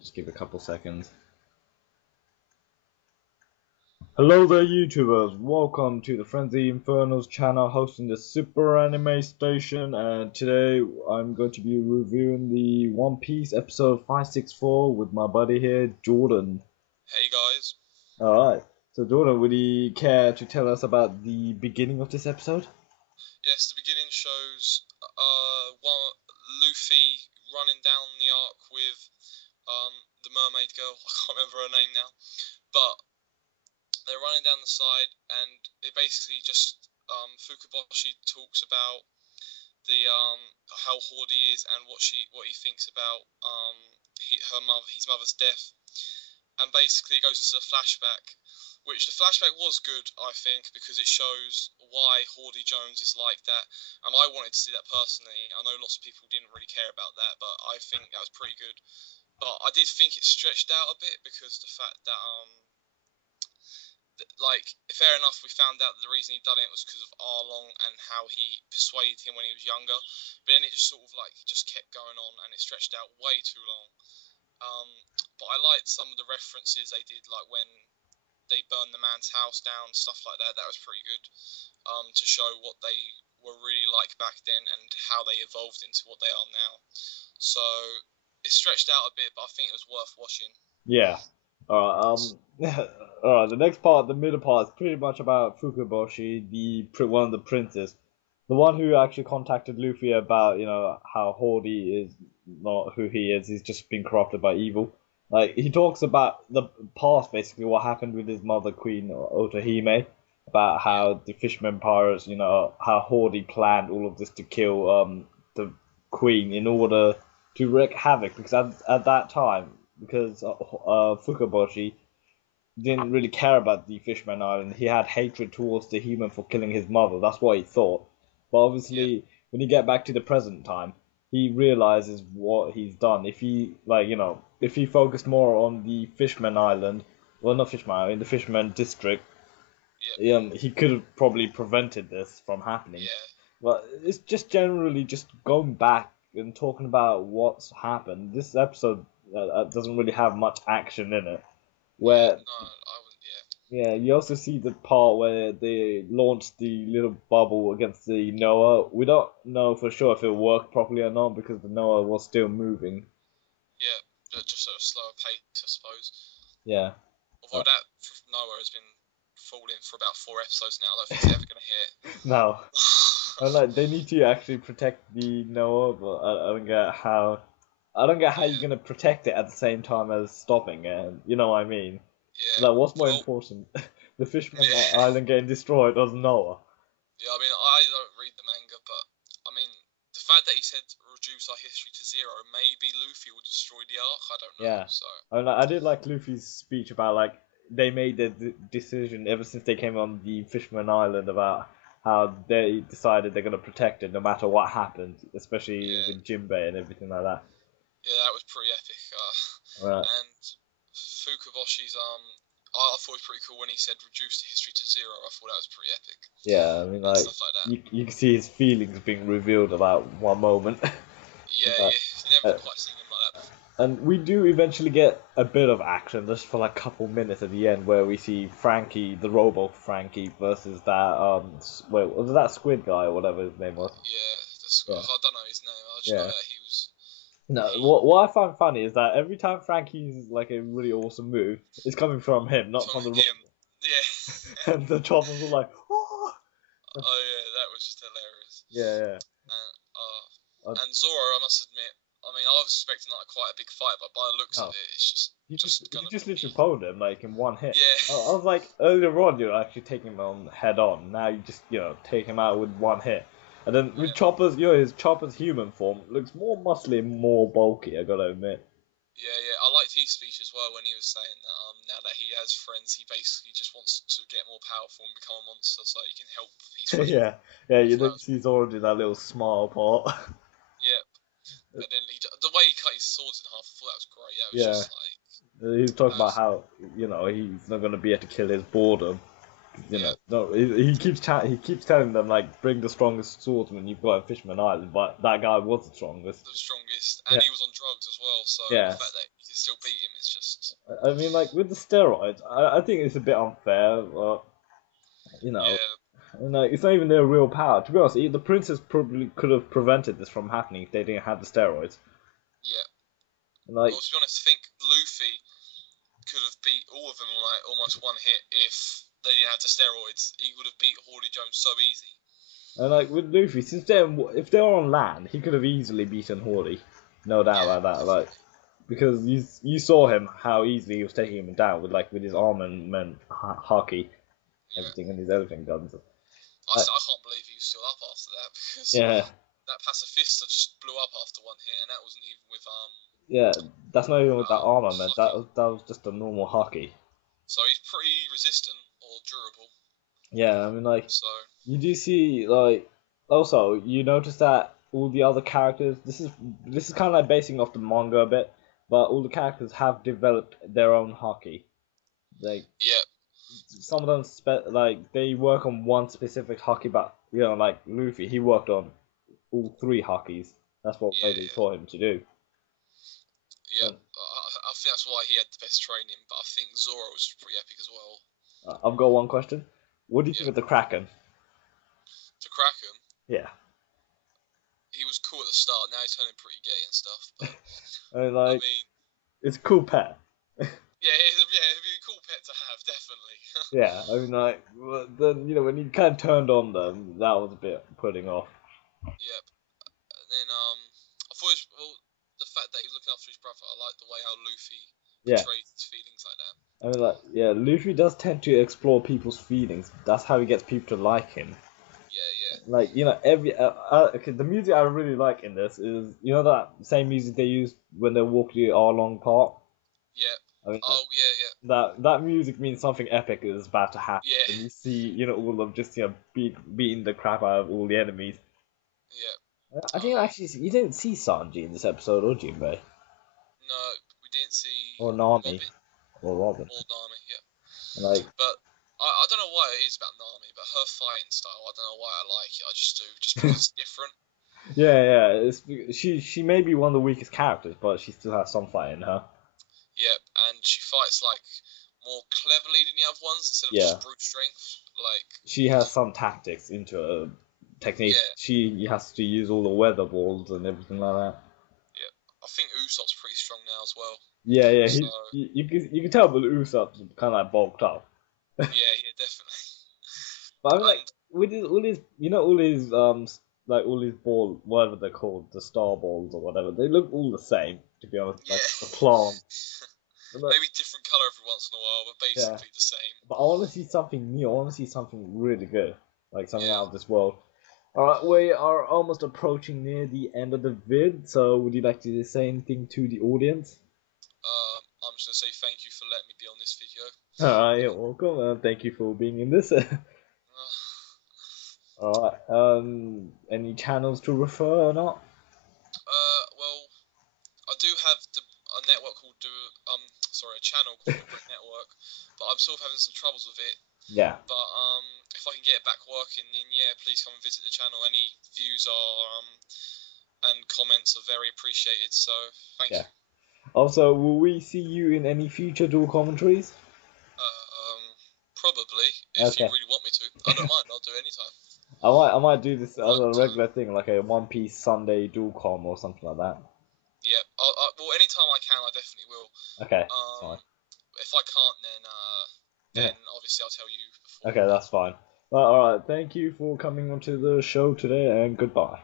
Just give it a couple seconds. Hello there, YouTubers. Welcome to the Frenzy Inferno's channel, hosting the Super Anime Station. And today I'm going to be reviewing the One Piece episode 564 with my buddy here, Jordan. Hey guys. Alright, so Jordan, would you care to tell us about the beginning of this episode? Yes, the beginning shows Luffy running down the arc with the mermaid girl. I can't remember her name now, but they're running down the side, and it basically just Fukaboshi talks about the how Horde he is and what he thinks about his mother's death, and basically goes to a flashback. Which the flashback was good, I think, because it shows why Horde Jones is like that, and I wanted to see that personally. I know lots of people didn't really care about that, but I think that was pretty good. But I did think it stretched out a bit because the fact that fair enough, we found out that the reason he'd done it was because of Arlong and how he persuaded him when he was younger. But then it just sort of just kept going on, and it stretched out way too long. But I liked some of the references they did, like when they burned the man's house down, stuff like that. That was pretty good, to show what they were really like back then and how they evolved into what they are now. So it stretched out a bit, but I think it was worth watching. Yeah. Alright, the next part, the middle part, is pretty much about Fukaboshi, one of the princes. The one who actually contacted Luffy about, how Horde is not who he is, he's just been corrupted by evil. Like, he talks about the past, basically, what happened with his mother, Queen Otohime, about how the fishermen pirates, how Horde planned all of this to kill the queen in order to wreak havoc, because at that time, because Fukaboshi didn't really care about the Fishman Island. He had hatred towards the human for killing his mother. That's what he thought. But obviously, when you get back to the present time, he realizes what he's done. If he focused more on the Fishman Island, well, not Fishman Island, the Fishman District, he could have probably prevented this from happening. Yeah. But it's just generally just going back and talking about what's happened. This episode doesn't really have much action in it. Where No, I wouldn't. yeah, you also see the part where they launched the little bubble against the Noah. We don't know for sure if it worked properly or not because the Noah was still moving. Yeah, but just at a slower pace, I suppose. Yeah. Although that Noah has been falling for about 4 episodes now, I don't think it's ever gonna hit. No. They need to actually protect the Noah, but I don't get how you're gonna protect it at the same time as stopping it. You know what I mean? Yeah. Like, what's more Well, important, the Fishman yeah. Island getting destroyed or Noah? Yeah, I mean, I don't read the manga, but I mean, the fact that he said reduce our history to 0, maybe Luffy will destroy the arc. I don't know. Yeah. So I did like Luffy's speech about they made the decision ever since they came on the Fishman Island about how they decided they're gonna protect it no matter what happens, especially yeah, with Jinbei and everything like that. yeah, that was pretty epic. Right. And Fukaboshi's I thought it was pretty cool when he said reduce the history to 0. I thought that was pretty epic Yeah, I mean, and stuff like that. you can see his feelings being revealed about one moment. Yeah, But, yeah, never uh, quite seen him like that before. and we do eventually get a bit of action just for like a couple minutes at the end where we see Frankie, the Robo Frankie, versus that wait, was it that squid guy or whatever his name was? Yeah, Yeah. I don't know his name. I just know Yeah. that he was. No, He what I find funny is that every time Frank uses like a really awesome move, it's coming from him, not from from the him. Robo. Yeah. And the choppers are like, oh! Oh yeah, that was just hilarious. Yeah, And yeah. and Zoro, I must admit, I mean, I was expecting like quite a big fight, but by the looks of No, it, it's just you gonna just be. literally pwned him like in one hit. I Yeah. was like, earlier on you're actually taking him on head on. Now you just take him out with one hit. And then with Yeah. Chopper's, his Chopper's human form looks more muscly, and more bulky. I gotta admit. Yeah, yeah. I liked his speech as well when he was saying that now that he has friends, he basically just wants to get more powerful and become a monster so he can help his friends. Yeah, yeah. I You thought know, that was he's already that little smile part. yeah. And then the way he cut his swords in half, I thought that was great. That was Yeah. just like He's talking about that's how he's not gonna be able to kill his boredom. You Yeah, know, no, he keeps he keeps telling them like, bring the strongest swordsman you've got at Fisherman Island, but that guy was the strongest. the strongest, and Yeah. he was on drugs as well. So the Yes. fact that you can still beat him is just I mean, like with the steroids, I think it's a bit unfair. You know, yeah, and, like, it's not even their real power. To be honest, the princess probably could have prevented this from happening if they didn't have the steroids. yeah. And, like, Well, to be honest, I think Luffy could have beat all of them in like almost one hit if they didn't have the steroids. He would have beat Hardy Jones so easy. and like with Luffy, since they're if they're on land, he could have easily beaten Hawley, no doubt Yeah, about that. Like, because you saw him how easily he was taking him down with his armament, haki, yeah. everything, and his everything guns. I can't believe he was still up after that because Yeah, that pacifista just blew up after one hit, and that wasn't even with yeah, that's not even with that armament. Haki. That was just a normal haki. So he's pretty resistant or durable. Yeah, I mean, like, So you do see, like, also you notice that all the other characters. This is kind of like basing off the manga a bit, but all the characters have developed their own haki. Like, yeah, some of them like they work on one specific haki, but like Luffy, he worked on all three hakis. That's what yeah, Rayleigh taught him to do. yeah. And, I think that's why he had the best training. But I think Zoro was pretty epic as well. I've got one question. What do you think Yeah, of the Kraken? to Kraken, Yeah, he was cool at the start. Now he's turning pretty gay and stuff. But I mean, I like, mean, it's a cool pet. it'd be a cool pet to have, definitely. Yeah, I mean, like, then when he kind of turned on them, that was a bit putting off. Yep. And then I thought the fact that he's looking after his brother. I like the way how Luffy Yeah, portrays his feelings like that. I mean, like, yeah, Luffy does tend to explore people's feelings. That's how he gets people to like him. Yeah, yeah, Like, okay, the music I really like in this is that same music they use when they walk the Arlong Park. yeah. I mean, Oh, yeah, yeah, that music means something epic is about to happen. yeah, And you see, all of them just beating the crap out of all the enemies. yeah. I think actually you didn't see Sanji in this episode or Jinbei No, we didn't see or Nami Robin or Robin. or Nami. Yeah, Like, but I don't know why it is about Nami, but her fighting style. I don't know why I like it. I just do, just because it's different. yeah, she may be one of the weakest characters, but she still has some fight in her. Yep, and she fights like more cleverly than the other ones instead of Yeah, just brute strength. Like, she has some tactics into her technique. yeah, She has to use all the weather balls and everything like that. yeah. I think Usopp's pretty strong now as well. Yeah, So you can tell, but Usopp's kind of like bulked up. yeah, yeah, definitely. But I mean, like, And with all his, like all his ball, whatever they're called, the star balls or whatever, they look all the same. To be honest, like the yeah, plant. Like, maybe different color every once in a while, but yeah, basically the same. but I want to see something new. I want to see something really good, like something Yeah. out of this world. All right, we are almost approaching near the end of the vid. So, would you like to say anything to the audience? I'm just gonna say thank you for letting me be on this video. All right, you're welcome. Thank you for being in this. All right. Any channels to refer or not? Well, I do have a network called a channel called the Brick Network, but I'm sort of having some troubles with it. Yeah. But if I can get it back working, then yeah, please come and visit the channel. Any views are and comments are very appreciated. So thank you. Also, will we see you in any future dual commentaries? Probably if you Okay. really want me to. I don't mind. I'll do it anytime. I might do this as But a regular thing, like a One Piece Sunday dual com or something like that. yeah, well, anytime I can, I definitely will. Okay, that's fine. If I can't, then obviously I'll tell you before. Okay, that's fine. Well, all right. Thank you for coming onto the show today, and goodbye.